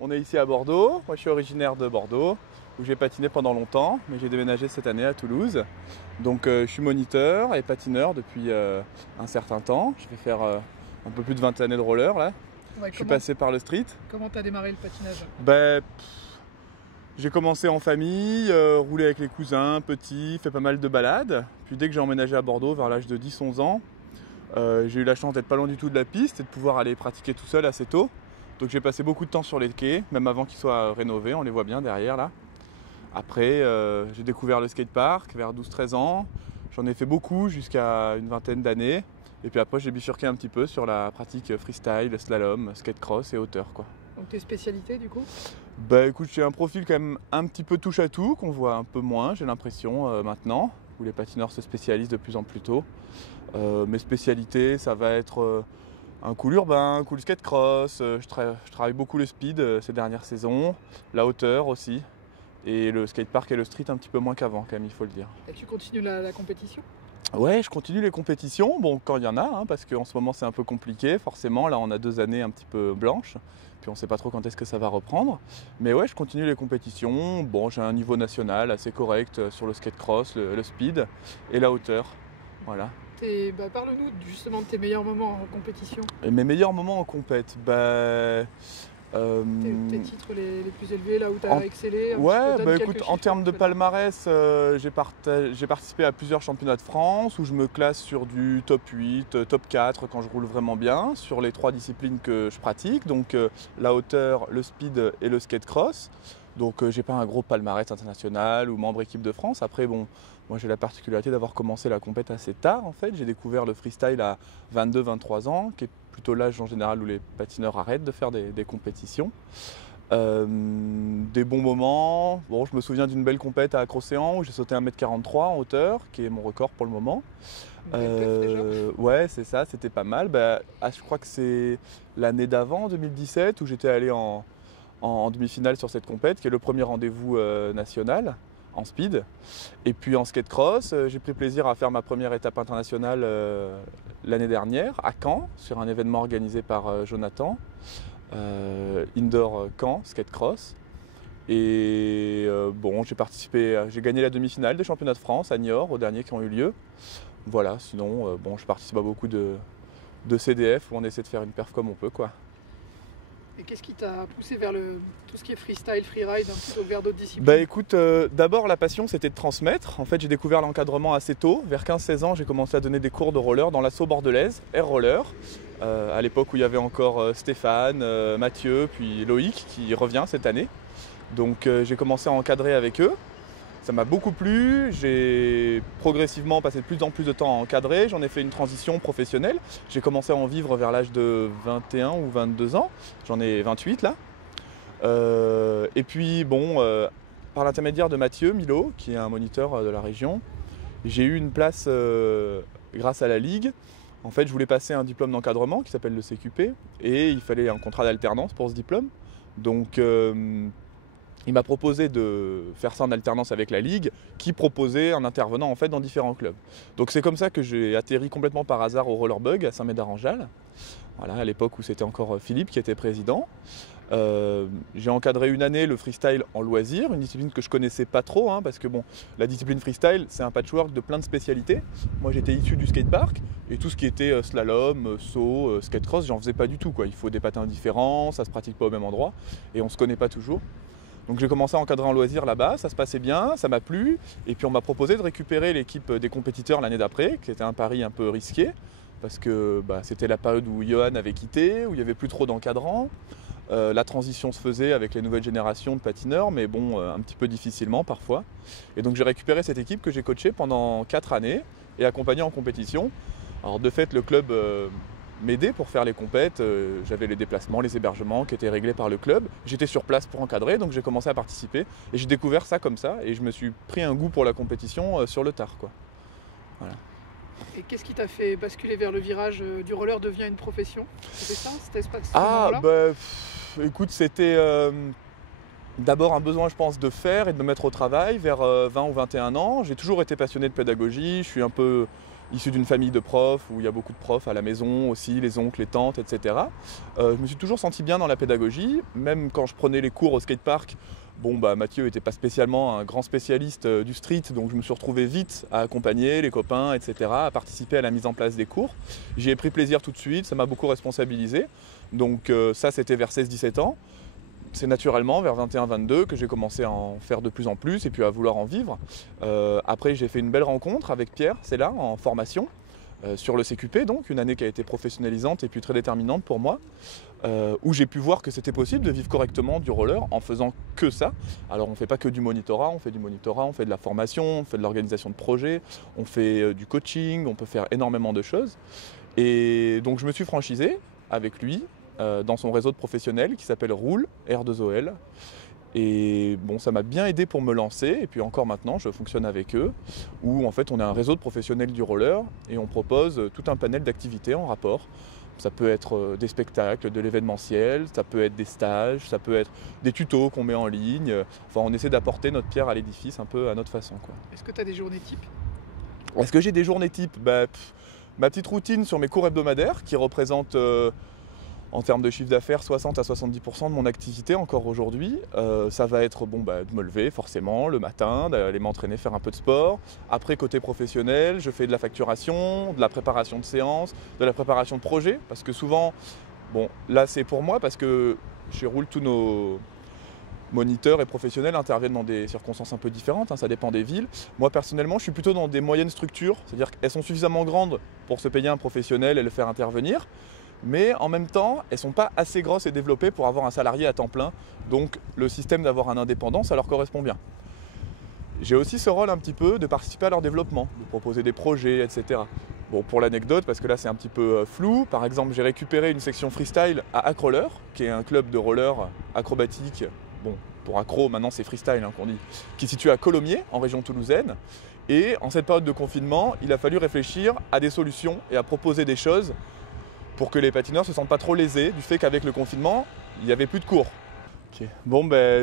On est ici à Bordeaux. Moi, je suis originaire de Bordeaux, où j'ai patiné pendant longtemps, mais j'ai déménagé cette année à Toulouse. Donc, je suis moniteur et patineur depuis un certain temps. Je vais faire un peu plus de 20 années de roller là. Ouais, Je suis passé par le street. Comment t'as démarré le patinage? J'ai commencé en famille, roulé avec les cousins, petits, fait pas mal de balades. Puis dès que j'ai emménagé à Bordeaux, vers l'âge de 10-11 ans, j'ai eu la chance d'être pas loin du tout de la piste et de pouvoir aller pratiquer tout seul assez tôt. Donc j'ai passé beaucoup de temps sur les quais, même avant qu'ils soient rénovés, on les voit bien derrière là. Après, j'ai découvert le skatepark vers 12-13 ans. J'en ai fait beaucoup jusqu'à une vingtaine d'années. Et puis après, j'ai bifurqué un petit peu sur la pratique freestyle, slalom, skate cross et hauteur, quoi. Donc tes spécialités du coup? Écoute, j'ai un profil quand même un petit peu touche à tout, qu'on voit un peu moins, j'ai l'impression, maintenant, où les patineurs se spécialisent de plus en plus tôt. Mes spécialités, ça va être un cool urbain, un cool skate cross, je travaille beaucoup le speed ces dernières saisons, la hauteur aussi, et le skatepark et le street un petit peu moins qu'avant quand même, il faut le dire. Et tu continues la compétition? Ouais, je continue les compétitions, bon quand il y en a, hein, parce qu'en ce moment c'est un peu compliqué, forcément, là on a 2 années un petit peu blanches, puis on ne sait pas trop quand est-ce que ça va reprendre. Mais ouais, je continue les compétitions, bon j'ai un niveau national assez correct sur le skate cross, le speed et la hauteur, voilà. Parle-nous justement de tes meilleurs moments en compétition. Et mes meilleurs moments en compète, Tes titres les plus élevés, là où tu as excellé. Ouais, écoute, en termes de palmarès, j'ai participé à plusieurs championnats de France où je me classe sur du top 8, top 4 quand je roule vraiment bien, sur les 3 disciplines que je pratique, donc la hauteur, le speed et le skate cross. Donc j'ai pas un gros palmarès international ou membre équipe de France. Après bon, moi j'ai la particularité d'avoir commencé la compète assez tard en fait. J'ai découvert le freestyle à 22-23 ans, qui est plutôt l'âge en général où les patineurs arrêtent de faire des compétitions. Des bons moments, bon, je me souviens d'une belle compète à Acro-Océan où j'ai sauté 1m43 en hauteur, qui est mon record pour le moment. Ouais, c'est ça, c'était pas mal. Je crois que c'est l'année d'avant, 2017, où j'étais allé en demi-finale sur cette compète, qui est le premier rendez-vous national en speed. Et puis en skate cross, j'ai pris plaisir à faire ma première étape internationale l'année dernière à Caen, sur un événement organisé par Jonathan, Indoor Caen Skate Cross. Et j'ai gagné la demi-finale des championnats de France à Niort, aux derniers qui ont eu lieu. Voilà, sinon, je participe à beaucoup de CDF où on essaie de faire une perf comme on peut, quoi. Et qu'est-ce qui t'a poussé vers tout ce qui est freestyle, freeride, plutôt vers d'autres disciplines? Écoute, d'abord la passion c'était de transmettre. En fait j'ai découvert l'encadrement assez tôt. Vers 15-16 ans j'ai commencé à donner des cours de roller dans l'asso bordelaise, Air Roller. À l'époque où il y avait encore Stéphane, Mathieu, puis Loïc qui revient cette année. Donc j'ai commencé à encadrer avec eux. Ça m'a beaucoup plu, j'ai progressivement passé de plus en plus de temps à encadrer, j'en ai fait une transition professionnelle. J'ai commencé à en vivre vers l'âge de 21 ou 22 ans, j'en ai 28 là. Et puis par l'intermédiaire de Mathieu Milo, qui est un moniteur de la région, j'ai eu une place grâce à la Ligue. En fait, je voulais passer un diplôme d'encadrement qui s'appelle le CQP et il fallait un contrat d'alternance pour ce diplôme. Donc il m'a proposé de faire ça en alternance avec la Ligue, qui proposait un intervenant en fait dans différents clubs. Donc c'est comme ça que j'ai atterri complètement par hasard au Rollerbug à Saint-Médard-en-Jalles, voilà, à l'époque où c'était encore Philippe qui était président. J'ai encadré une année le freestyle en loisir, une discipline que je connaissais pas trop, hein, parce que la discipline freestyle c'est un patchwork de plein de spécialités. Moi j'étais issu du skatepark et tout ce qui était slalom, saut, skate cross, j'en faisais pas du tout, quoi. Il faut des patins différents, ça se pratique pas au même endroit et on se connaît pas toujours. Donc j'ai commencé à encadrer en loisir là-bas, ça se passait bien, ça m'a plu. Et puis on m'a proposé de récupérer l'équipe des compétiteurs l'année d'après, qui était un pari un peu risqué, parce que c'était la période où Johan avait quitté, où il n'y avait plus trop d'encadrants. La transition se faisait avec les nouvelles générations de patineurs, mais un petit peu difficilement parfois. Et donc j'ai récupéré cette équipe que j'ai coachée pendant 4 années et accompagnée en compétition. Alors de fait, le club m'aider pour faire les compètes, j'avais les déplacements, les hébergements qui étaient réglés par le club. J'étais sur place pour encadrer, donc j'ai commencé à participer et j'ai découvert ça comme ça et je me suis pris un goût pour la compétition sur le tard, quoi. Voilà. Et qu'est-ce qui t'a fait basculer vers le virage du roller devient une profession? C'était ça? C'était ce moment-là? Écoute, c'était d'abord un besoin, je pense, de faire et de me mettre au travail vers 20 ou 21 ans. J'ai toujours été passionné de pédagogie, je suis un peu issu d'une famille de profs où il y a beaucoup de profs à la maison aussi, les oncles, les tantes, etc. Je me suis toujours senti bien dans la pédagogie, même quand je prenais les cours au skatepark. Bon, Mathieu n'était pas spécialement un grand spécialiste du street, donc je me suis retrouvé vite à accompagner les copains, etc., à participer à la mise en place des cours. J'y ai pris plaisir tout de suite, ça m'a beaucoup responsabilisé. Donc ça, c'était vers 16-17 ans. C'est naturellement vers 21-22 que j'ai commencé à en faire de plus en plus et puis à vouloir en vivre. Après, j'ai fait une belle rencontre avec Pierre, c'est là, en formation, sur le CQP, donc une année qui a été professionnalisante et puis très déterminante pour moi, où j'ai pu voir que c'était possible de vivre correctement du roller en faisant que ça. Alors on ne fait pas que du monitorat, on fait de la formation, on fait de l'organisation de projets, on fait du coaching, on peut faire énormément de choses. Et donc je me suis franchisé avec lui dans son réseau de professionnels qui s'appelle Roule, R2OL. Et bon, ça m'a bien aidé pour me lancer, et puis encore maintenant, je fonctionne avec eux, où en fait on est un réseau de professionnels du roller, et on propose tout un panel d'activités en rapport. Ça peut être des spectacles, de l'événementiel, ça peut être des stages, ça peut être des tutos qu'on met en ligne. Enfin, on essaie d'apporter notre pierre à l'édifice un peu à notre façon, quoi. Est-ce que tu as des journées types? Est-ce que j'ai des journées types? Ma petite routine sur mes cours hebdomadaires, qui représente en termes de chiffre d'affaires 60 à 70% de mon activité encore aujourd'hui. Ça va être de me lever forcément le matin, d'aller m'entraîner, faire un peu de sport. Après, côté professionnel, je fais de la facturation, de la préparation de séances, de la préparation de projets, parce que souvent, là c'est pour moi parce que chez Roule, tous nos moniteurs et professionnels interviennent dans des circonstances un peu différentes, hein, ça dépend des villes. Moi personnellement, je suis plutôt dans des moyennes structures, c'est-à-dire qu'elles sont suffisamment grandes pour se payer un professionnel et le faire intervenir, mais en même temps, elles ne sont pas assez grosses et développées pour avoir un salarié à temps plein, donc le système d'avoir un indépendant, ça leur correspond bien. J'ai aussi ce rôle un petit peu de participer à leur développement, de proposer des projets, etc. Bon, pour l'anecdote, parce que là c'est un petit peu flou, par exemple j'ai récupéré une section freestyle à Acroller, qui est un club de roller acrobatique, pour accro maintenant c'est freestyle qu'on dit, qui est situé à Colomiers, en région toulousaine. Et en cette période de confinement, il a fallu réfléchir à des solutions et à proposer des choses pour que les patineurs ne se sentent pas trop lésés du fait qu'avec le confinement, il n'y avait plus de cours. Okay.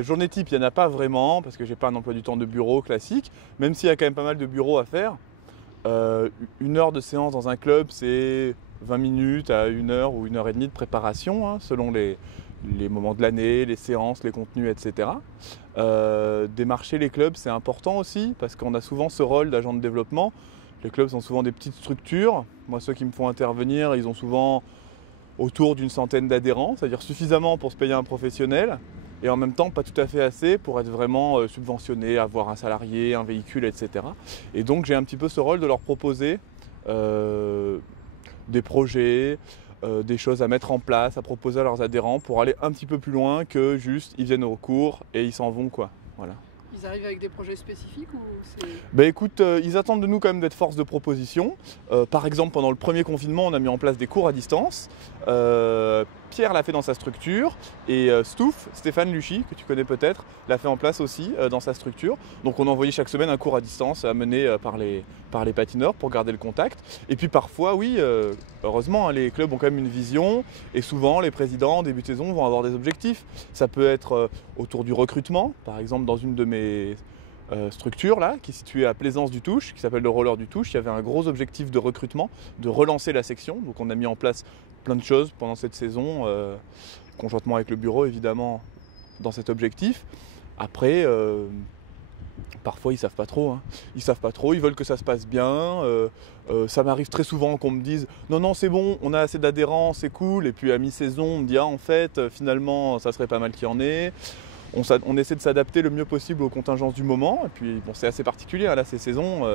Journée type, il n'y en a pas vraiment, parce que j'ai pas un emploi du temps de bureau classique, même s'il y a quand même pas mal de bureaux à faire. Une heure de séance dans un club, c'est 20 minutes à 1 heure ou 1 heure et demie de préparation, hein, selon les moments de l'année, les séances, les contenus, etc. Démarcher les clubs, c'est important aussi, parce qu'on a souvent ce rôle d'agent de développement. Les clubs sont souvent des petites structures. Moi, ceux qui me font intervenir, ils ont souvent autour d'une centaine d'adhérents, c'est-à-dire suffisamment pour se payer un professionnel, et en même temps pas tout à fait assez pour être vraiment subventionné, avoir un salarié, un véhicule, etc. Et donc j'ai un petit peu ce rôle de leur proposer des projets, des choses à mettre en place, à proposer à leurs adhérents pour aller un petit peu plus loin que juste ils viennent au cours et ils s'en vont, quoi. Voilà. Ils arrivent avec des projets spécifiques ou c'est... Écoute, ils attendent de nous quand même d'être force de proposition. Par exemple, pendant le premier confinement, on a mis en place des cours à distance. Pierre l'a fait dans sa structure et Stéphane Luchy, que tu connais peut-être, l'a fait en place aussi dans sa structure. Donc on envoyait chaque semaine un cours à distance mené par les patineurs pour garder le contact. Et puis parfois, oui, heureusement, hein, les clubs ont quand même une vision et souvent les présidents en début de saison vont avoir des objectifs. Ça peut être autour du recrutement, par exemple dans une de mes structure là, qui est située à Plaisance du Touche, qui s'appelle le Roller du Touche. Il y avait un gros objectif de recrutement, de relancer la section. Donc on a mis en place plein de choses pendant cette saison, conjointement avec le bureau évidemment, dans cet objectif. Après, parfois ils savent pas trop, hein. Ils savent pas trop, ils veulent que ça se passe bien. Ça m'arrive très souvent qu'on me dise non c'est bon, on a assez d'adhérents, c'est cool. Et puis à mi-saison on me dit en fait finalement ça serait pas mal qu'il y en ait. On essaie de s'adapter le mieux possible aux contingences du moment. Et puis c'est assez particulier, hein, là ces saisons.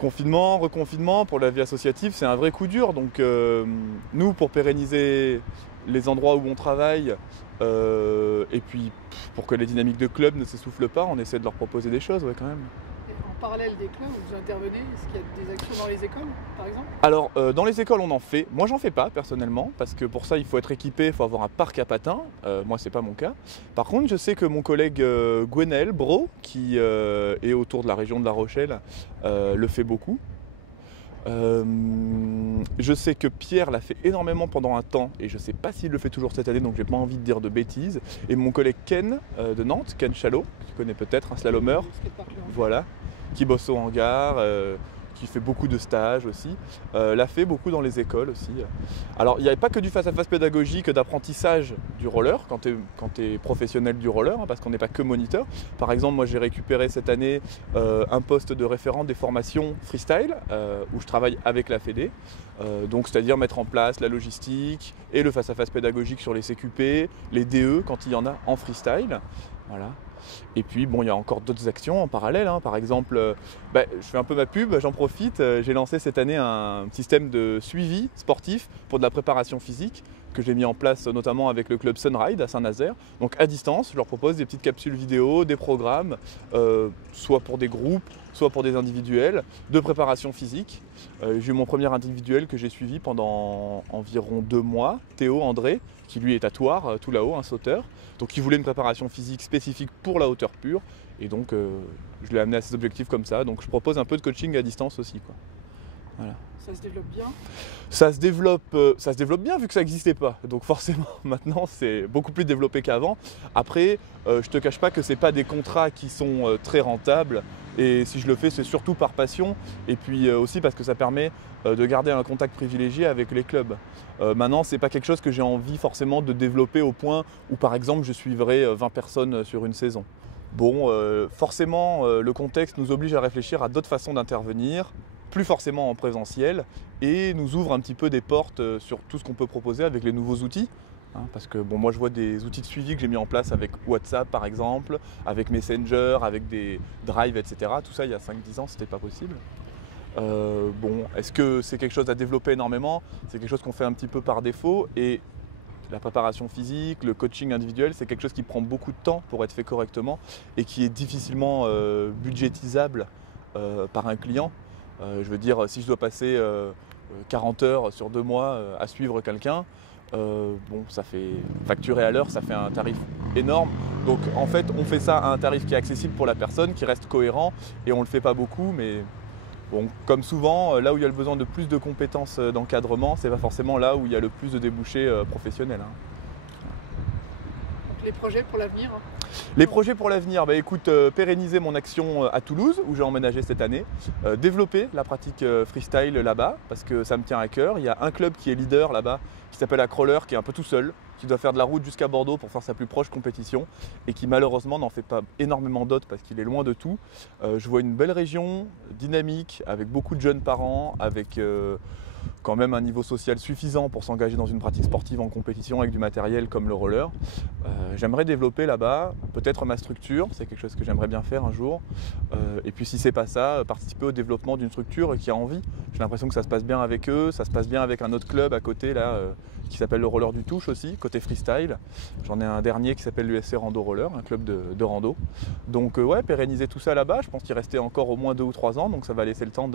Confinement, reconfinement, pour la vie associative, c'est un vrai coup dur. Donc nous, pour pérenniser les endroits où on travaille, et puis pour que les dynamiques de club ne s'essoufflent pas, on essaie de leur proposer des choses, ouais, quand même. Et en parallèle des clubs, vous intervenez? Est-ce qu'il y a des actions dans les écoles, par exemple? Alors, dans les écoles, on en fait. Moi, j'en fais pas, personnellement, parce que pour ça, il faut être équipé, il faut avoir un parc à patins. Moi, c'est pas mon cas. Par contre, je sais que mon collègue Gwenaël Bro, qui est autour de la région de La Rochelle, le fait beaucoup. Je sais que Pierre l'a fait énormément pendant un temps, et je sais pas s'il le fait toujours cette année, donc j'ai pas envie de dire de bêtises. Et mon collègue Ken de Nantes, Ken Chalot, que tu connais peut-être, un slalomeur, voilà, qui bosse au hangar, qui fait beaucoup de stages aussi, l'a fait beaucoup dans les écoles aussi. Alors il n'y avait pas que du face-à-face pédagogique, d'apprentissage du roller quand tu es professionnel du roller, hein, parce qu'on n'est pas que moniteur. Par exemple, moi j'ai récupéré cette année un poste de référent des formations freestyle, où je travaille avec la Fédé, donc c'est-à-dire mettre en place la logistique et le face-à-face pédagogique sur les CQP, les DE quand il y en a en freestyle. Voilà. Et puis bon, il y a encore d'autres actions en parallèle, hein. Par exemple, je fais un peu ma pub, j'en profite, j'ai lancé cette année un système de suivi sportif pour de la préparation physique que j'ai mis en place notamment avec le club Sunride à Saint-Nazaire. Donc à distance, je leur propose des petites capsules vidéo, des programmes, soit pour des groupes, soit pour des individuels, de préparation physique. J'ai eu mon premier individuel que j'ai suivi pendant environ 2 mois, Théo André, qui lui est à Thouars, tout là-haut, un sauteur. Donc il voulait une préparation physique spécifique pour la hauteur pure. Et donc je l'ai amené à ses objectifs comme ça. Donc je propose un peu de coaching à distance aussi, quoi. Voilà. Ça se développe bien? Ça se développe bien vu que ça n'existait pas. Donc forcément, maintenant, c'est beaucoup plus développé qu'avant. Après, je te cache pas que ce n'est pas des contrats qui sont très rentables. Et si je le fais, c'est surtout par passion. Et puis aussi parce que ça permet de garder un contact privilégié avec les clubs. Maintenant, ce n'est pas quelque chose que j'ai envie forcément de développer au point où, par exemple, je suivrai 20 personnes sur une saison. Bon, forcément, le contexte nous oblige à réfléchir à d'autres façons d'intervenir, plus forcément en présentiel, et nous ouvre un petit peu des portes sur tout ce qu'on peut proposer avec les nouveaux outils. Parce que bon, moi je vois des outils de suivi que j'ai mis en place avec WhatsApp par exemple, avec Messenger, avec des Drive, etc. Tout ça il y a 5-10 ans, c'était pas possible. Bon, est-ce que c'est quelque chose à développer énormément? C'est quelque chose qu'on fait un petit peu par défaut, et la préparation physique, le coaching individuel, c'est quelque chose qui prend beaucoup de temps pour être fait correctement et qui est difficilement budgétisable par un client. Je veux dire, si je dois passer 40 heures sur 2 mois à suivre quelqu'un, bon, ça fait facturer à l'heure, ça fait un tarif énorme. Donc en fait, on fait ça à un tarif qui est accessible pour la personne, qui reste cohérent, et on ne le fait pas beaucoup, mais bon, comme souvent, là où il y a le besoin de plus de compétences d'encadrement, c'est pas forcément là où il y a le plus de débouchés professionnels. Donc les projets pour l'avenir? Les projets pour l'avenir, écoute, pérenniser mon action à Toulouse, où j'ai emménagé cette année, développer la pratique freestyle là-bas, parce que ça me tient à cœur. Il y a un club qui est leader là-bas, qui s'appelle Acroller, qui est un peu tout seul, qui doit faire de la route jusqu'à Bordeaux pour faire sa plus proche compétition, et qui malheureusement n'en fait pas énormément d'autres parce qu'il est loin de tout. Je vois une belle région, dynamique, avec beaucoup de jeunes parents, avec quand même un niveau social suffisant pour s'engager dans une pratique sportive en compétition avec du matériel comme le roller. J'aimerais développer là-bas, peut-être ma structure, c'est quelque chose que j'aimerais bien faire un jour. Et puis si c'est pas ça, participer au développement d'une structure qui a envie. J'ai l'impression que ça se passe bien avec eux, ça se passe bien avec un autre club à côté là, qui s'appelle le Roller du Touche aussi, côté freestyle. J'en ai un dernier qui s'appelle l'USC Rando Roller, un club de rando. Donc ouais, pérenniser tout ça là-bas, je pense qu'il restait encore au moins 2 ou 3 ans, donc ça va laisser le temps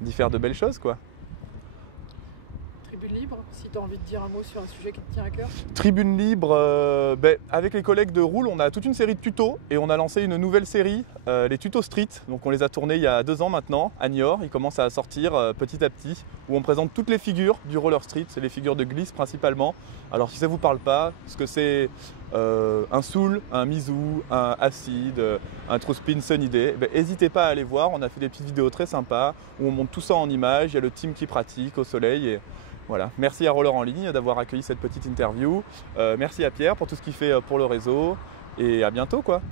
d'y faire de belles choses, quoi. Tribune libre, si tu as envie de dire un mot sur un sujet qui te tient à cœur. Tribune libre, avec les collègues de Roule, on a toute une série de tutos et on a lancé une nouvelle série, les tutos street. Donc on les a tournés il y a 2 ans maintenant à Niort. Ils commencent à sortir petit à petit, où on présente toutes les figures du roller street, c'est les figures de glisse principalement. Alors si ça ne vous parle pas, ce que c'est un soul, un misou, un acid, un true spin sunny day, n'hésitez pas à aller voir. On a fait des petites vidéos très sympas où on monte tout ça en images. Il y a le team qui pratique au soleil. Et voilà. Merci à Roller en ligne d'avoir accueilli cette petite interview. Merci à Pierre pour tout ce qu'il fait pour le réseau. Et à bientôt, quoi.